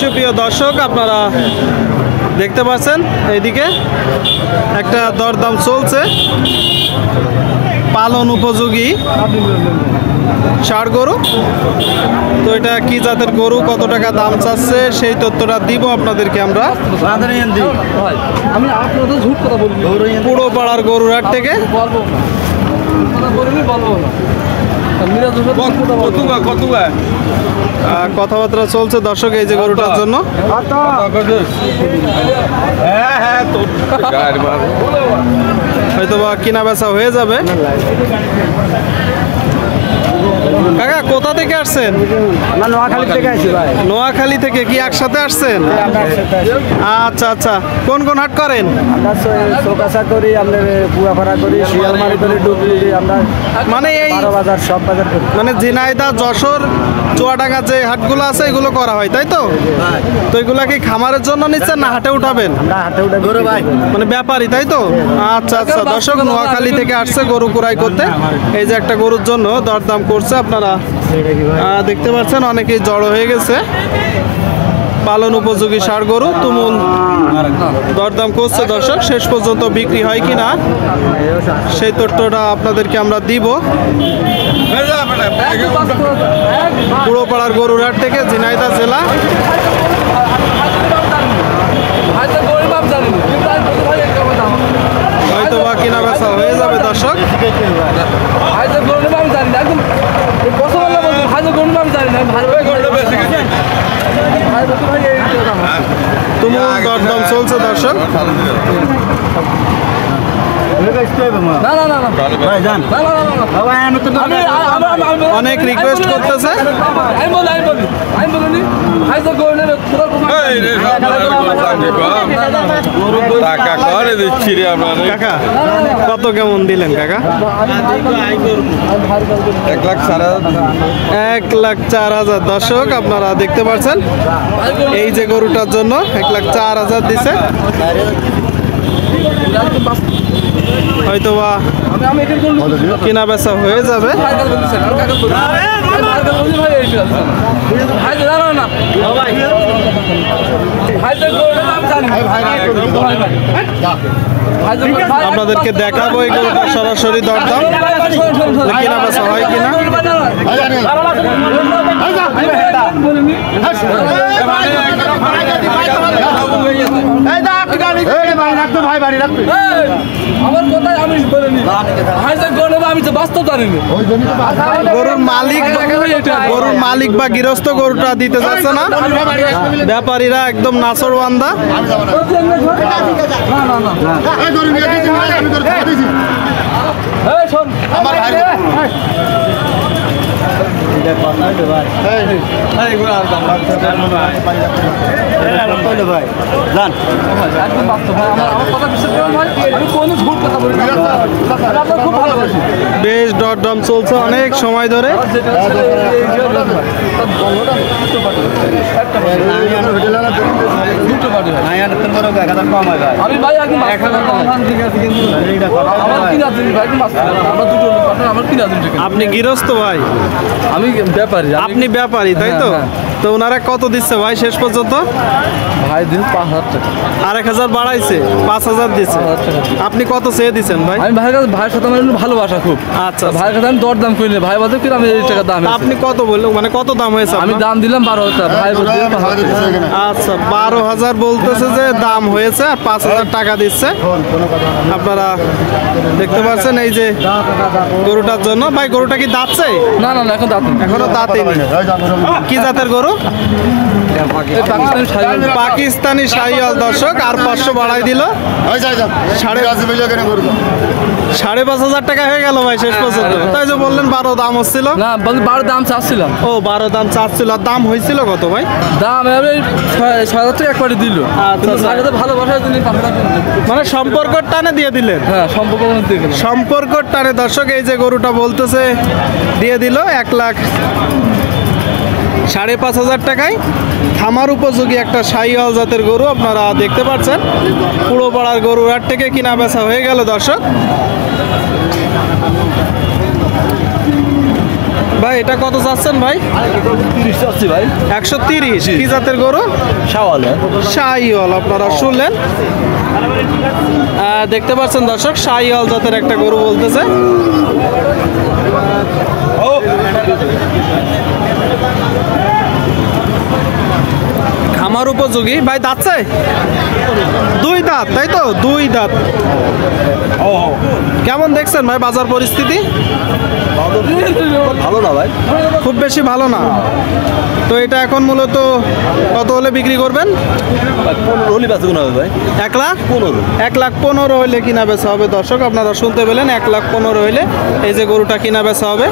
সুপ্রিয় দর্শক, আপনারা দেখতে পাচ্ছেন এইদিকে একটা দরদাম চলছে পালন উপযোগী ষাঁড় গরু। তো এটা কি জাতের গরু, কত টাকা দাম চাচ্ছে সেই তথ্যটা দিব আপনাদেরকে আমরা পুরো পাড়ার গরুর হাট থেকে। কথাবার্তা চলছে দর্শক এই যে গরুটার জন্য। হয়তো বা কিনা বেচা হয়ে যাবে। কাকা কোথা থেকে আসছেন? নোয়াখালী থেকে আসছি ভাই। নোয়াখালী থেকে কি একসাথে আসছেন? আচ্ছা আচ্ছা, কোন কোন হাট করেন? আমরা চৌকাছা করি, আমরা পুয়াপাড়া করি, শিয়ালমারি করি, ডুবলি, আমরা মানে এই বাজার সব বাজার করি। মানে ঝিনাইদহ, যশোর, চুয়াডাঙ্গা যে হাটগুলো আছে এগুলো করা হয়, তাই তো? তো এগুলা কি খামারের জন্য নিচ্ছেন না হাটে উঠাবেন? আমরা হাটে উঠে গরু ভাই, মানে ব্যাপারী, তাই তো? আচ্ছা আচ্ছা, দর্শক নোয়াখালী থেকে আসছে গরু কুড়াই করতে। এই যে একটা গরুর জন্য দরদাম করছে, আপনারা দেখতে পাচ্ছেন অনেকেই জড়ো হয়ে গেছে। পালন উপযোগী ষাঁড় গরু তুমুল দরদাম করছে দর্শক। শেষ পর্যন্ত বিক্রি হয় কিনা সেই তথ্যটা আপনাদেরকে আমরা দিব। পুরোপাড়ার গরুর হাট থেকে, ঝিনাইদহ জেলা। হয়তো বা কিনা বেচা হয়ে যাবে দর্শক। তুমুল দরদাম চলছে দর্শক। অনেক রিকোয়েস্ট করতেছে। কাকা কত কেমন দিলেন কাকা? 1,04,000 দর্শক, আপনারা দেখতে পাচ্ছেন এই যে গরুটার জন্য 1,04,000 দিছে। হয়তো বা কিনা বেচা হয়ে যাবে। আপনাদেরকে দেখাবো এই গরুটা সরাসরি দরদাম, কিনা বেচা হয় কিনা। গরুর মালিক বা গৃহস্থ গরুটা দিতে যাচ্ছে না, ব্যাপারীরা একদম নাছরবান্ধা। বেশ দরদাম চলছে অনেক সময় ধরে। আপনি গৃহস্থ ভাই? আমি ব্যাপারী। আপনি ব্যাপারী, তাই তো? তো ওনারা কত দিচ্ছে ভাই শেষ পর্যন্ত? ভাই দিন 5,000 টাকা। আর 1,000 বাড়াইছে, 5,000 দিচ্ছে। আপনি কত চেয়ে দিচ্ছেন ভাই? আমি ভাইয়ের কাছে, ভাইয়ের সাথে আমার ভালোবাসা খুব। আচ্ছা, ভাইয়ের কাছে আমি দরদাম করি না। ভাই বলতে কি আমি এই টাকা দাম। আপনি কত বললেন, মানে কত দাম হয়েছে? আমি দাম দিলাম 12,000। ভাই বলতে আচ্ছা 12,000 বলতেছে যে দাম হয়েছে, আর 5,000 টাকা দিচ্ছে। আপনারা দেখতে পাচ্ছেন এই যে গরুটার জন্য। ভাই গরুটা কি দাঁতছে? না না না, এখন দাঁত এখনো দাঁতেনি। কি জাতের গরু? পাকিস্তানি শাহিওয়াল দর্শক। আর 500 বাড়াই দিল, 5,500 টাকা হয়ে গেল ভাই শেষ পর্যন্ত। তাই যে বললেন 12 দাম হচ্ছিল না, 12 দাম চাচ্ছিলাম। ও 12 দাম চাচ্ছিল। আর দাম হয়েছিল কত ভাই? দাম 6,000 টাকা একবারে দিল। ভালোবাসা মানে সম্পর্কর টানে দিয়ে দিলেন? হ্যাঁ, সম্পর্কর টানে দর্শক। এই যে গরুটা বলতেছে দিয়ে দিল 1,05,000 টাকায়। খামার উপযোগী একটা শাহিওয়াল জাতের গরু আপনারা দেখতে পাচ্ছেন। পুরো পাড়ার গরুর হাট থেকে কিনা বেচা হয়ে গেল দর্শক। ভাই এটা কত চাচ্ছেন ভাই? 30 চাচ্ছি ভাই। 130। কি জাতের গরু? শাওয়াল। শাহিওয়াল। আপনারা শুনলেন, দেখতে পাচ্ছেন দর্শক, শাহিওয়াল জাতের একটা গরু বলতেছে। খামার উপযোগী। ভাই দাঁতছে? 2 দাঁত, তাই তো? 2 দাঁত। কেমন দেখছেন ভাই বাজার পরিস্থিতি? ভালো না ভাই, খুব বেশি ভালো না। তো এটা এখন মূলত কত হলে বিক্রি করবেন? 15 হলে বেচা কেনা হবে ভাই। 1,15,000। 1,15,000 হইলে কিনা বেচা হবে দর্শক। আপনারা শুনতে পেলেন, 1,15,000 হইলে এই যে গরুটা কিনা বেচা হবে।